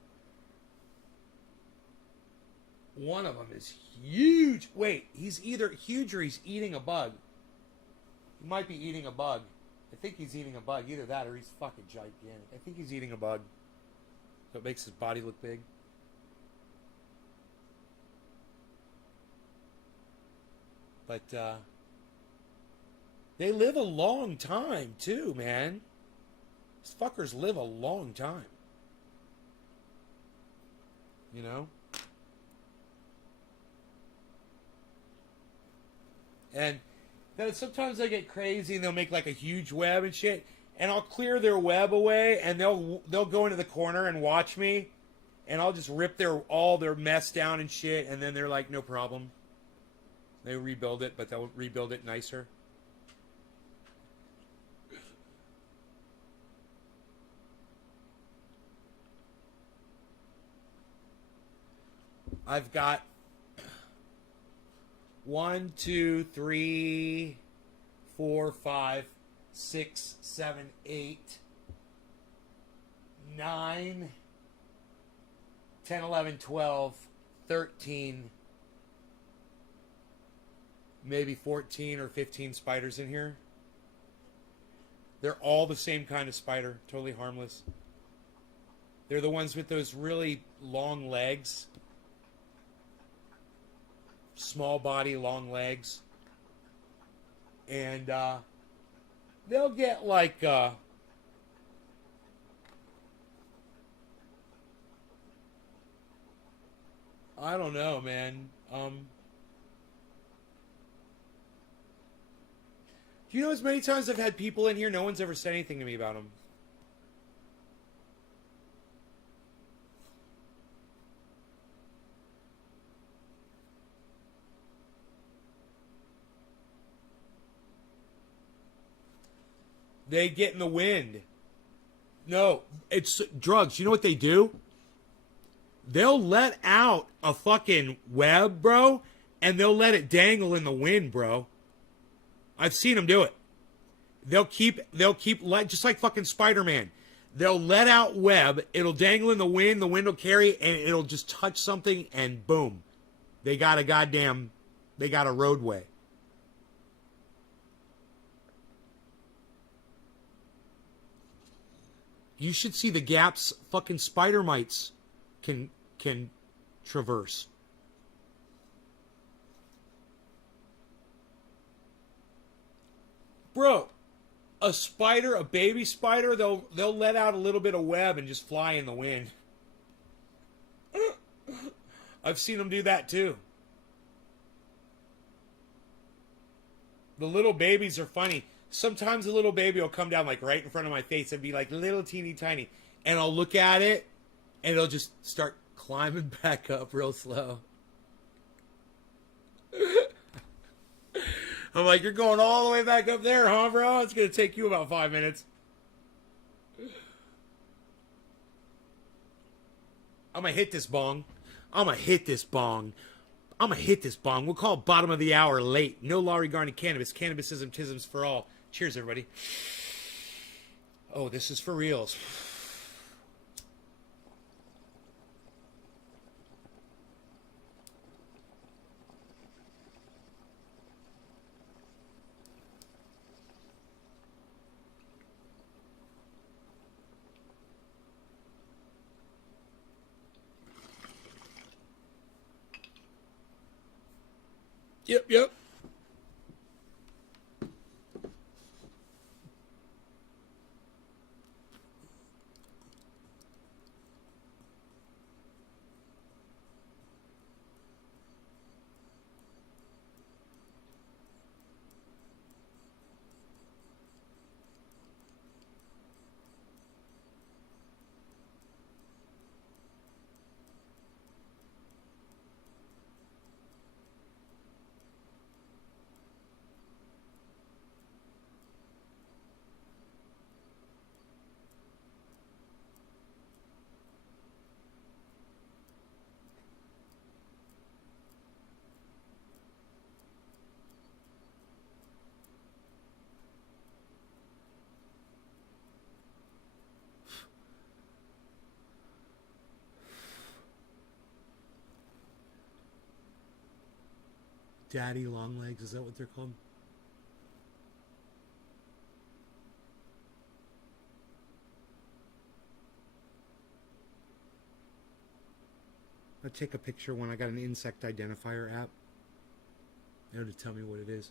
One of them is huge. Wait, he's either huge or he's eating a bug. He might be eating a bug. I think he's eating a bug. Either that or he's fucking gigantic. I think he's eating a bug. So it makes his body look big. But, they live a long time, too, man. These fuckers live a long time. You know? And then sometimes they get crazy and they'll make like a huge web and shit. And I'll clear their web away and they'll go into the corner and watch me. And I'll just rip all their mess down and shit. And then they're like, no problem. They rebuild it, but they'll rebuild it nicer. I've got 1, 2, 3, 4, 5, 6, 7, 8, 9, 10, 11, 12, 13, maybe 14 or 15 spiders in here. They're all the same kind of spider, totally harmless. They're the ones with those really long legs. Small body, long legs. And they'll get like I don't know, man. Do you know as many times I've had people in here, no one's ever said anything to me about them. They get in the wind. No, it's drugs. You know what they do? They'll let out a fucking web, bro, and they'll let it dangle in the wind, bro. I've seen them do it. They'll keep just like fucking Spider-Man. They'll let out web, it'll dangle in the wind will carry, and it'll just touch something, and boom. They got a roadway. You should see the gaps fucking spider mites can traverse. Bro, a baby spider, they'll let out a little bit of web and just fly in the wind. I've seen them do that too. The little babies are funny. Sometimes a little baby will come down like right in front of my face and be like little teeny tiny. And I'll look at it and it'll just start climbing back up real slow. I'm like, you're going all the way back up there, huh, bro? It's going to take you about 5 minutes. I'm going to hit this bong. We'll call it bottom of the hour late. No law regarding cannabis. Cannabisism, tisms for all. Cheers, everybody. Oh, this is for reals. Yep. Daddy long legs, is that what they're called? I'll take a picture when I got an insect identifier app. It'll tell me what it is.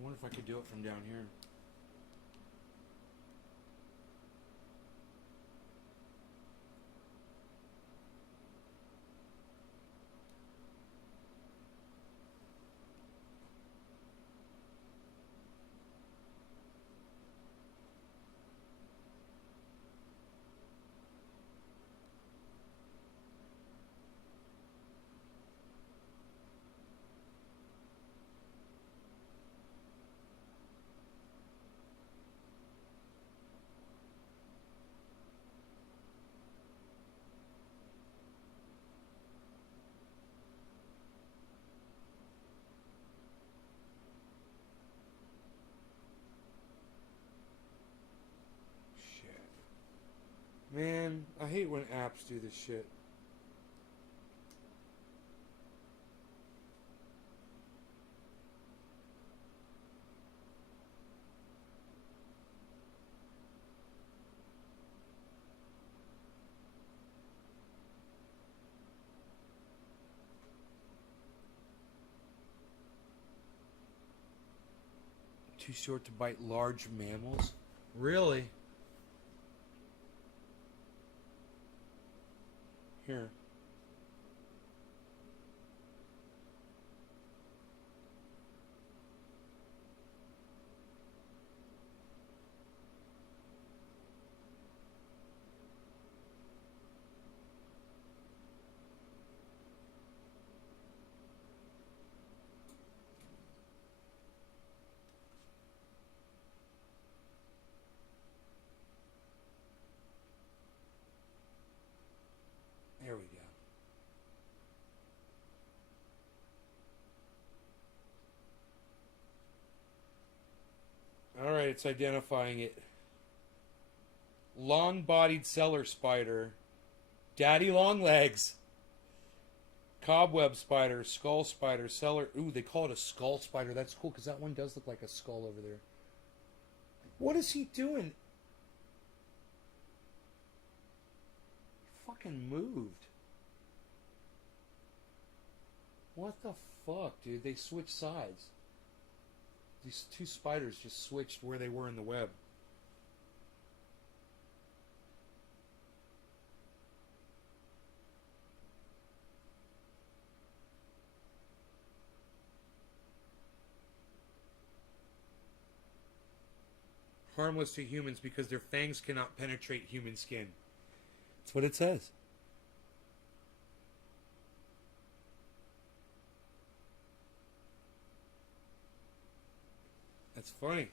I wonder if I could do it from down here. Shit. Man, I hate when apps do this shit. Too short to bite large mammals? Really? Here. There we go. Alright, it's identifying it. Long-bodied cellar spider. Daddy long legs. Cobweb spider. Skull spider. Cellar. Ooh, they call it a skull spider. That's cool because that one does look like a skull over there. What is he doing? He fucking moved. What the fuck, dude? They switched sides. These two spiders just switched where they were in the web. Harmless to humans because their fangs cannot penetrate human skin. That's what it says. That's funny.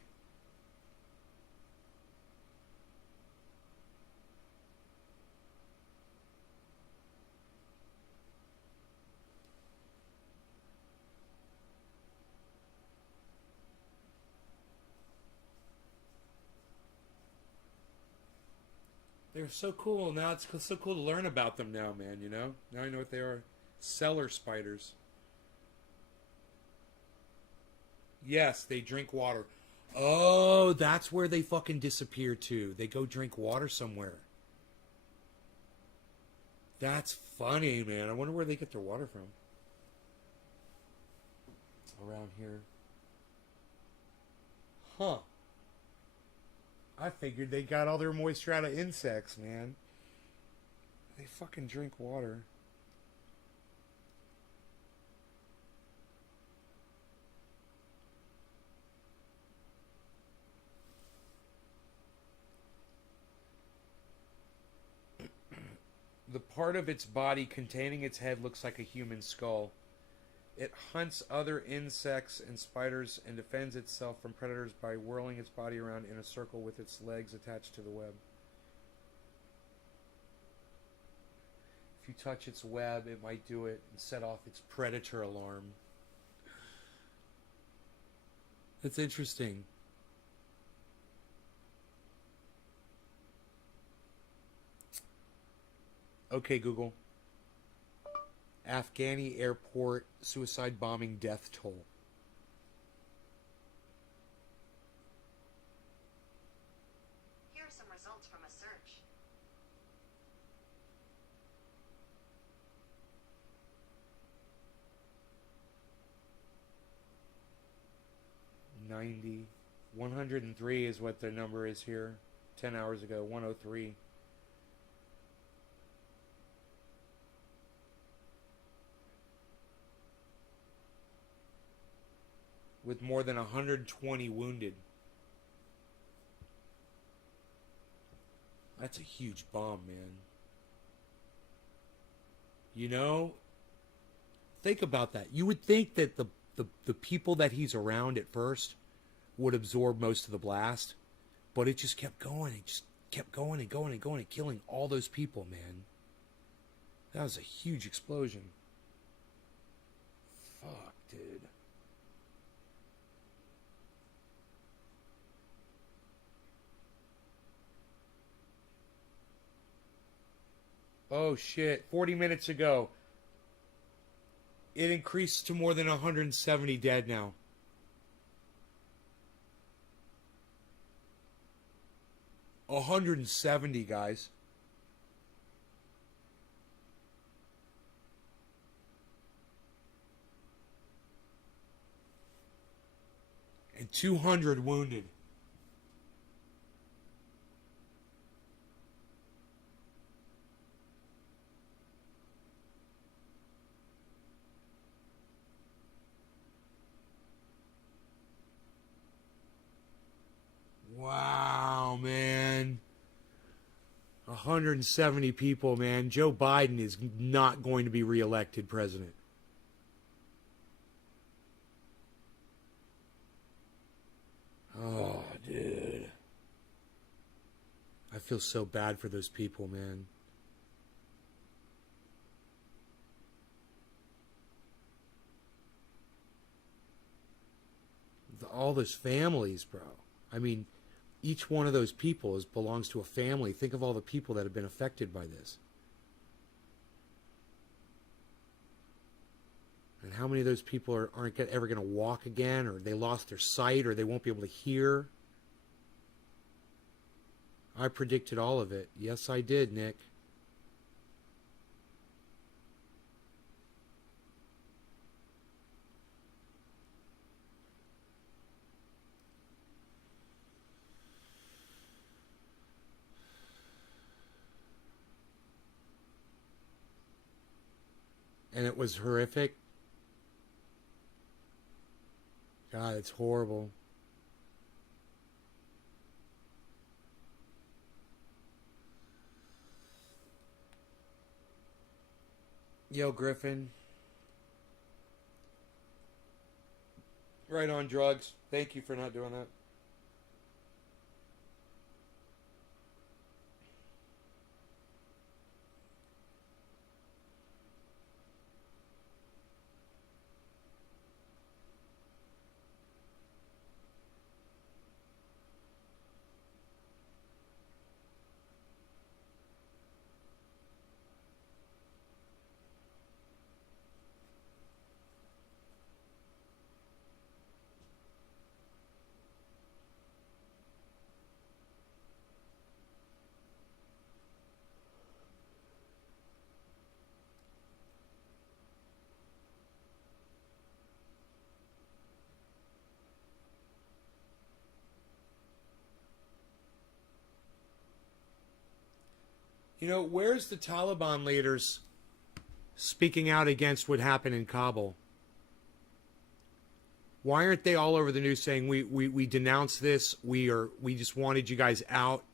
They're so cool. Now it's so cool to learn about them now, man, you know? Now I know what they are. Cellar spiders. Yes, they drink water. Oh, that's where they fucking disappear to. They go drink water somewhere. That's funny, man. I wonder where they get their water from. Around here. Huh. I figured they got all their moisture out of insects, man. They fucking drink water. The part of its body containing its head looks like a human skull. It hunts other insects and spiders and defends itself from predators by whirling its body around in a circle with its legs attached to the web. If you touch its web, it might do it and set off its predator alarm. That's interesting. Okay, Google. Afghani airport suicide bombing death toll. Here are some results from a search. '90. 103 is what the number is here. 10 hours ago, 103. With more than 120 wounded. That's a huge bomb, man. You know, think about that. You would think that the people that he's around at first would absorb most of the blast, but it just kept going. It just kept going and going and going and killing all those people, man. That was a huge explosion. Fuck, dude. Oh shit, 40 minutes ago. It increased to more than 170 dead now. $170, guys. And 200 wounded. Wow, man. 170 people, man. Joe Biden is not going to be reelected president. Oh, dude. I feel so bad for those people, man. All those families, bro. I mean, each one of those people belongs to a family. Think of all the people that have been affected by this. And how many of those people aren't ever going to walk again, or they lost their sight, or they won't be able to hear? I predicted all of it. Yes, I did, Nick. And it was horrific. God, it's horrible. Yo, Griffin. Right on drugs. Thank you for not doing that. You know, where's the Taliban leaders speaking out against what happened in Kabul? Why aren't they all over the news saying we denounce this? We just wanted you guys out.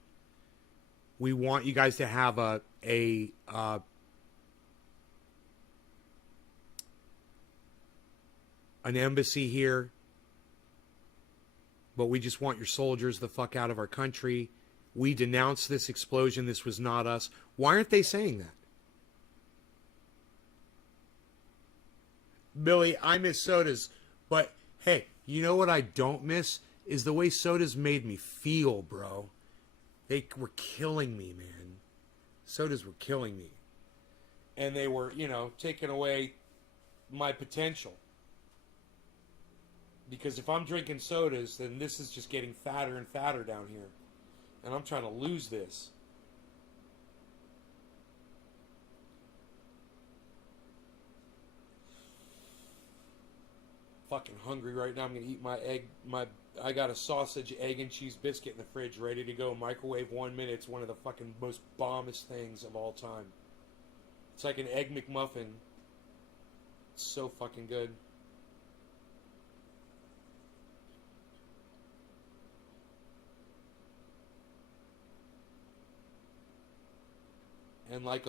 We want you guys to have an embassy here, but we just want your soldiers the fuck out of our country. We denounce this explosion. This was not us. Why aren't they saying that? Billy, I miss sodas, but hey, you know what I don't miss is the way sodas made me feel, bro. They were killing me, man. Sodas were killing me. and they were, you know, taking away my potential. Because if I'm drinking sodas, then this is just getting fatter and fatter down here. And I'm trying to lose this. Fucking hungry right now. I'm gonna eat my egg. I got a sausage, egg, and cheese biscuit in the fridge, ready to go. Microwave 1 minute. It's one of the fucking most bombest things of all time. It's like an egg McMuffin. It's so fucking good. And like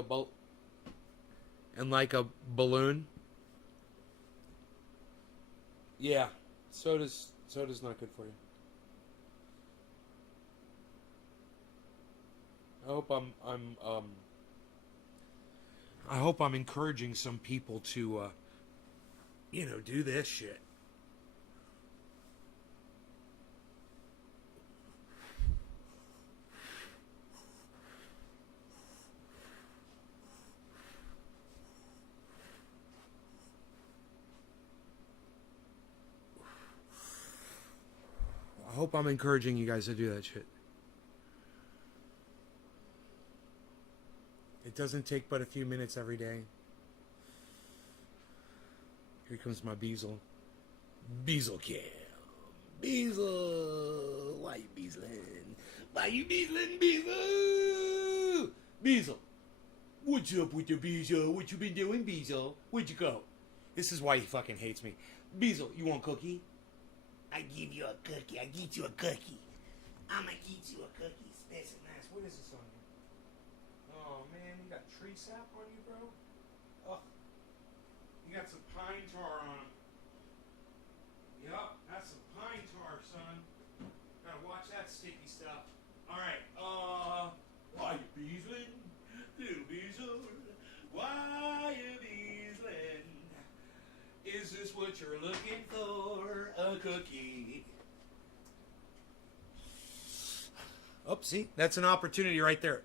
a balloon. Yeah, soda's not good for you. I hope I hope I'm encouraging some people to do this shit. I hope I'm encouraging you guys to do that shit. It doesn't take but a few minutes every day. Here comes my Beezle. Beezle kill. Beezle. Why you beezling? Why you beezling, Beezle? Beezle. What's up with the Beezle? What you been doing, Beezle? Where'd you go? This is why he fucking hates me. Beezle, you want cookie? I give you a cookie. I get you a cookie. I'ma get you a cookie. This and that. What is this on here? Oh man, you got tree sap on you, bro? Oh. You got some pine tar on them. Yup, that's some pine tar, son. Gotta watch that sticky stuff. Alright, why you beezling? Little Beezle, why you beezling? Is this what you're looking for? A cookie? Oh, see? That's an opportunity right there.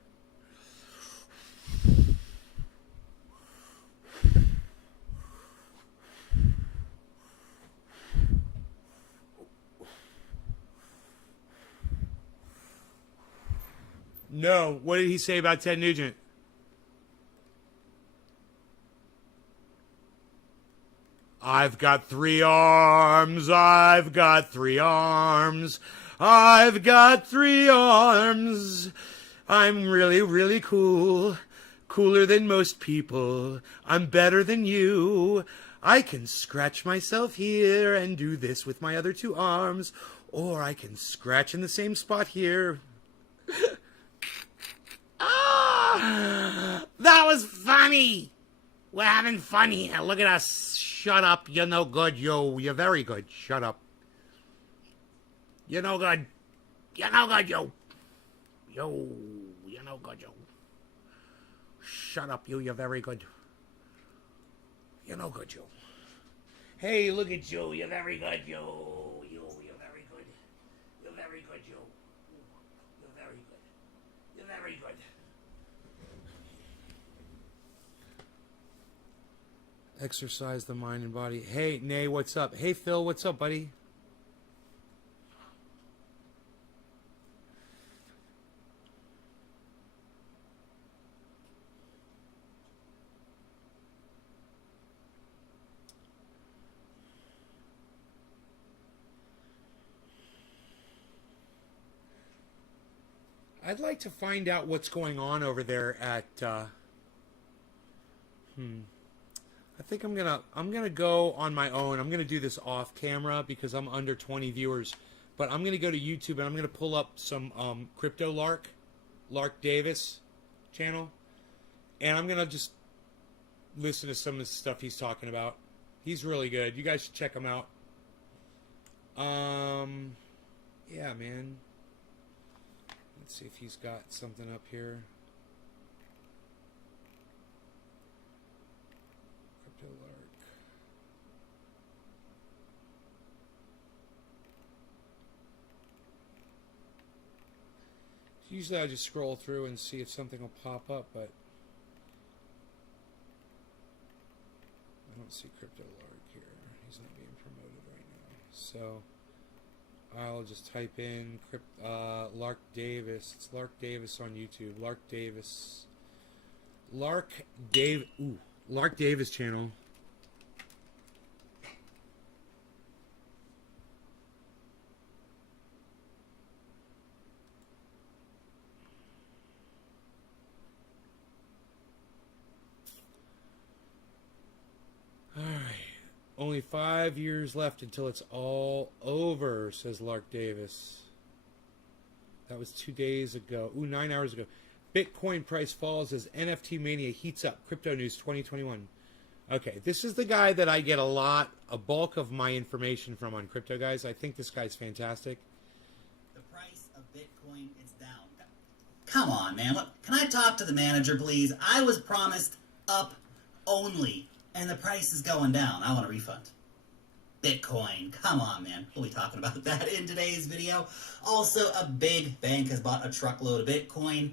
No. What did he say about Ted Nugent? I've got 3 arms. I've got 3 arms. I've got 3 arms. I'm really, really cool. Cooler than most people. I'm better than you. I can scratch myself here and do this with my other 2 arms. Or I can scratch in the same spot here. Ah, that was funny. We're having fun here. Look at us. Shut up. You're no good, yo. You're very good. Shut up. You're no good. You're no good, yo. Yo. You're no good, yo. Shut up, you. You're very good. You're no good, yo. Hey, look at you. You're very good, yo. You're very good. You're very good, yo. You're very good. You're very good. Exercise the mind and body. Hey, Nay, what's up? Hey, Phil, what's up, buddy? I'd like to find out what's going on over there at I think I'm gonna go on my own. I'm gonna do this off camera because I'm under 20 viewers. But I'm gonna go to YouTube and I'm gonna pull up some Crypto Lark Davis channel, and I'm gonna just listen to some of the stuff he's talking about. He's really good. You guys should check him out. Yeah, man. Let's see if he's got something up here. Crypto Lark. Usually I just scroll through and see if something will pop up, but Let's see Crypto Lark here. He's not being promoted right now. So I'll just type in Lark Davis. It's Lark Davis on YouTube. Lark Davis. Lark Davis channel. Only 5 years left until it's all over, says Lark Davis. That was 2 days ago. 9 hours ago. Bitcoin price falls as NFT mania heats up. Crypto News 2021. Okay, this is the guy that I get a bulk of my information from on Crypto Guys. I think this guy's fantastic. The price of Bitcoin is down. Come on, man. Can I talk to the manager, please? I was promised up only. And the price is going down. I want a refund. Bitcoin. Come on, man. We'll be talking about that in today's video. Also, a big bank has bought a truckload of Bitcoin.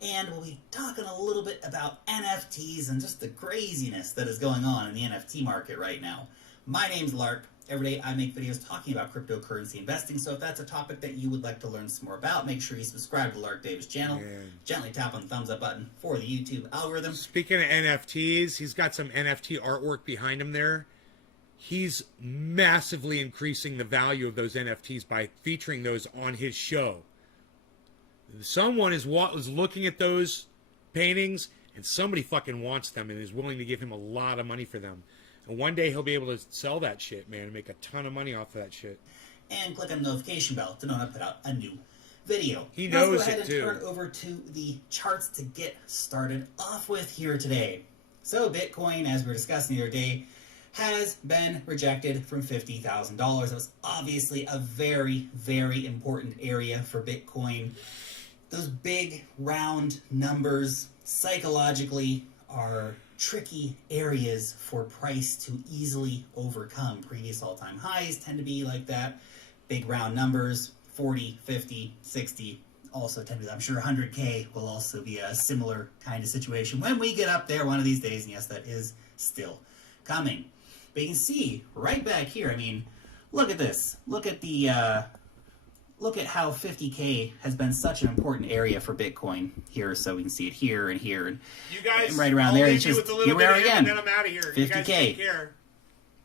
And we'll be talking a little bit about NFTs and just the craziness that is going on in the NFT market right now. My name's Lark. Every day I make videos talking about cryptocurrency investing, so if that's a topic that you would like to learn some more about, make sure you subscribe to the Lark Davis channel. Gently tap on the thumbs up button for the YouTube algorithm. Speaking of NFTs, he's got some NFT artwork behind him there. He's massively increasing the value of those NFTs by featuring those on his show. Someone was looking at those paintings, and somebody fucking wants them and is willing to give him a lot of money for them. And one day he'll be able to sell that shit, man, and make a ton of money off of that shit. And click on the notification bell to know when I put out a new video. He knows Let's go ahead it, too. and turn over to the charts to get started off with here today. So Bitcoin, as we were discussing the other day, has been rejected from $50,000. That was obviously a very, very important area for Bitcoin. Those big, round numbers psychologically are tricky areas for price to easily overcome. Previous all-time highs tend to be like that. Big round numbers, 40, 50, 60, also tend to be, I'm sure 100K will also be a similar kind of situation when we get up there one of these days, and yes, that is still coming. But you can see right back here, I mean, look at this. Look at the, look at how 50K has been such an important area for Bitcoin here, so we can see it here and here, and you guys, right around there. It's just here we are again. And then I'm out of here. 50K. You guys take care.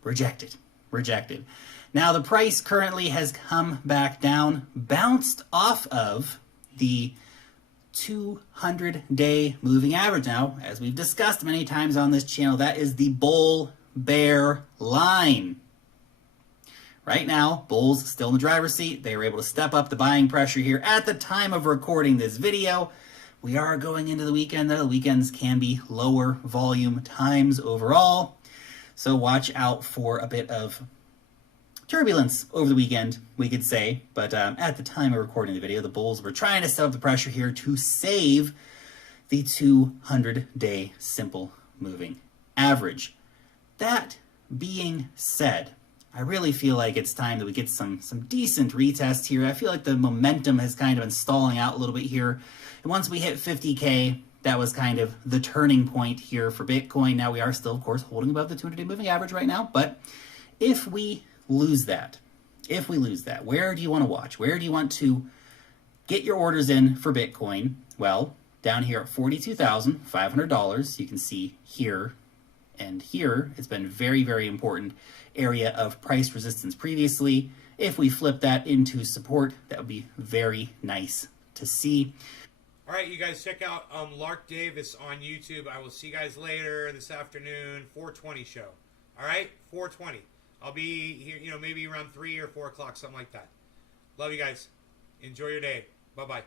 Rejected. Now the price currently has come back down, bounced off of the 200-day moving average. Now, as we've discussed many times on this channel, that is the bull-bear line. Right now, bulls still in the driver's seat. They were able to step up the buying pressure here at the time of recording this video. We are going into the weekend, though. The weekends can be lower volume times overall. So watch out for a bit of turbulence over the weekend, we could say. But at the time of recording the video, the bulls were trying to set up the pressure here to save the 200-day simple moving average. That being said, I really feel like it's time that we get some decent retests here. I feel like the momentum has kind of been stalling out a little bit here. And once we hit 50K, that was kind of the turning point here for Bitcoin. Now we are still, of course, holding above the 200-day moving average right now. But if we lose that, where do you want to watch? Where do you want to get your orders in for Bitcoin? Well, down here at $42,500, you can see here and here, it's been very, very important area of price resistance previously. If we flip that into support, that would be very nice to see. All right, you guys, check out Lark Davis on YouTube. I will see you guys later this afternoon, 4:20 show. All right, 4:20. I'll be here, maybe around 3 or 4 o'clock, something like that. Love you guys. Enjoy your day. Bye-bye.